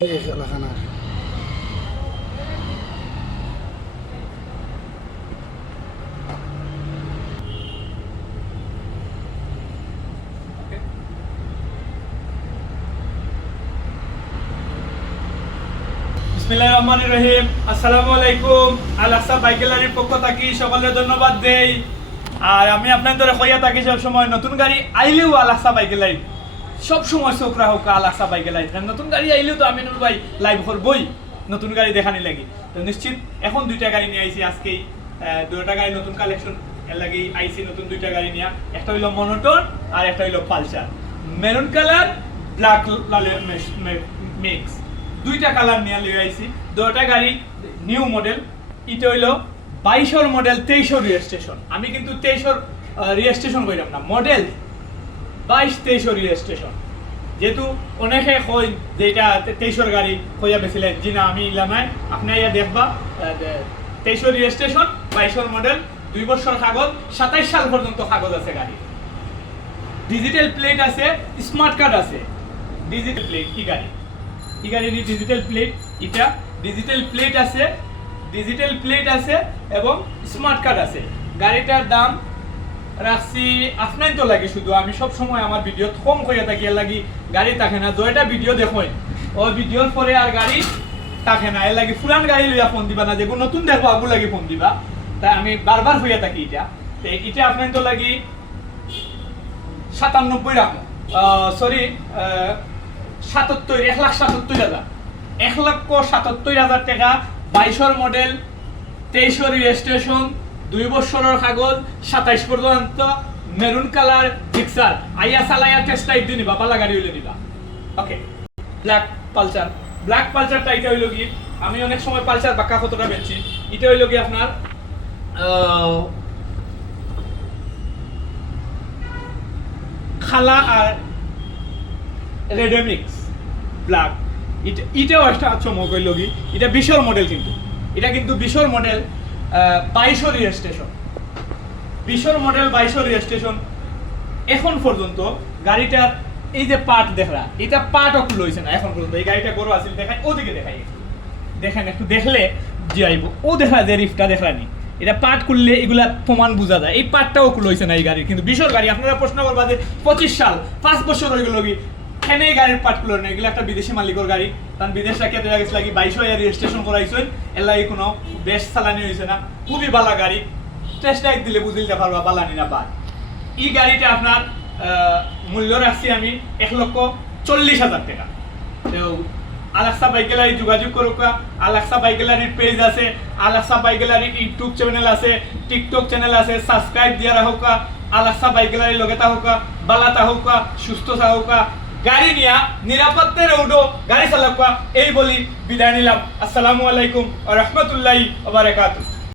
এই খেলাখানার বিসমিল্লাহির রহমানির রহিম। আসসালামু আলাইকুম। আল আকসা বাইকেলারির পক্ষ থাকি সকলের ধন্যবাদ দেই। আর আমি আপনাদের কইয়া থাকি সব সময় নতুন গাড়ি আইলেও আল আকসা বাইকেলারি। সব সময় চোখরা হোক আল আকসা বাইকেলারি কারণ নতুন গাড়ি আইলেও তো আমি নুর ভাই লাইভ করবই নতুন গাড়ি দেখানি লাগি তো নিশ্চিত এখন দুইটা গাড়ি নিয়ে আইছি আজকেই। দুইটা গাড়ি নতুন কালেকশন লাগি আইছি নতুন দুইটা গাড়ি নিয়ে। একটা হইল মনোটন আর একটা হইল Pulsar maroon colour black mix দুইটা কালার নিয়ে লিয়ে আইছি দুটা গাড়ি নিউ মডেল এটা হইল বাইশর মডেল তেইশর রেজিস্ট্রেশন আমি কিন্তু তেইশর রেজিস্ট্রেশন কইলাম না। মডেল বাইশ তেইশর রেজিস্ট্রেশন যেহেতু অনেকে কই যে এটা গাড়ি কইয়া বেছিলেন জি না, আমি ইলাম নাই। আপনি ইয়া দেখবা তেইশর রেজিস্ট্রেশন বাইশর মডেল, দুই বছর কাগজ, সাতাইশ সাল পর্যন্ত কাগজ আছে গাড়ি। ডিজিটাল প্লেট আছে স্মার্ট কার্ড আছে। ডিজিটাল প্লেট কি গাড়ি। এই গাড়ির ডিজিটাল প্লেট এটা ডিজিটাল প্লেট আছে, ডিজিটাল প্লেট আছে, এবং স্মার্ট কার্ড আছে। গাড়িটার দাম রাখছি। আপনাই তো লাগে শুধু, আমি সব সময় আমার ভিডিও কম কইয়া থাকি লাগি, গাড়ি থাকে না, জয়টা ভিডিও দেখোই। ওই ভিডিওর পরে আর গাড়ি থাকে না, এর লাগি পুরান গাড়ি লইয়া ফোন দিবা না যেগুলো নতুন দেখব আগু লাগি ফোন দিবা। তাই আমি বারবার হইয়া থাকি এটা তো এটা আপনার তো লাগি সাতানব্বই রাখো। সরি সাতাত্তর, এক লাখ সাতাত্তর হাজার। এক লক্ষ সাতাত্তর হাজার টাকা বাইশর মডেল তেইশর রেজিস্ট্রেশন দুই বছরের কাগজ, সাতাইশ পর্যন্ত মেরুন কালার জিক্সার আইয়া সালাইয়া টেস্ট দিয়ে নিবা পালা গাড়ি হইলে নিবা। Okay black Pulsar. ব্ল্যাক পালসারটা এটা হইল কি, আমি অনেক সময় পালসার বাক্কা কতটা বেচছি এটা হইল কি আপনার খালা আর রেডেমিক্স ব্ল্যাক এটা এটাও একটা চমক হইল কি, এটা বিশর মডেল কিন্তু। এটা কিন্তু বিশর মডেল বাইশো রেজিস্ট্রেশন বিশর মডেল বাইশো রেজিস্ট্রেশন এখন পর্যন্ত গাড়িটার এই যে পার্ট দেখরা এটা পার্টও লইছে না। এখন পর্যন্ত এই গাড়িটা গরু আছিল দেখাই ওদিকে দেখাই দেখেন, একটু দেখলে যে আইব। ও দেখলা যে রিফটা দেখলানি এটা পার্ট করলে এগুলা প্রমাণ বোঝা যায়। এই পার্টটাও লইছে না এই গাড়ির। কিন্তু বিশর গাড়ি, আপনারা প্রশ্ন করবা যে পঁচিশ সাল, পাঁচ বছর হয়ে গেল কি এই গাড়ির পার্টগুলো না এগুলো একটা বিদেশি মালিকের গাড়ি। কারণ বিদেশ রাখিয়া দেখা গেছে, লাগি বাইশ হাজার রেজিস্ট্রেশন করাইছেন, এর লাগে কোনো বেশ চালানি হয়েছে না। খুবই বালা গাড়ি। টেস্ট ড্রাইভ দিলে বুঝিলতে পারবা বালানি না বাদ। এই গাড়িটা আপনার মূল্য রাখছি আমি এক লক্ষ চল্লিশ হাজার টাকা। তো আলাক্সা বাইক গ্যালারি যোগাযোগ করুক, আলাক্সা বাইক গ্যালারির পেজ আছে, আলাক্সা বাইক গ্যালারির ইউটিউব চ্যানেল আছে টিকটক চ্যানেল আছে সাবস্ক্রাইব দিয়া রাখুক, আলাক্সা বাইক গ্যালারির লগে থাকুক বালা থাকুক, সুস্থ থাকুক গাড়ি নিয়া নিরাপত্তে রৌডো গাড়ি চালাক এই বলি বিদায় নিলাম। আসসালামু আলাইকুম রহমতুল্লাহ ওবারাকাতুহ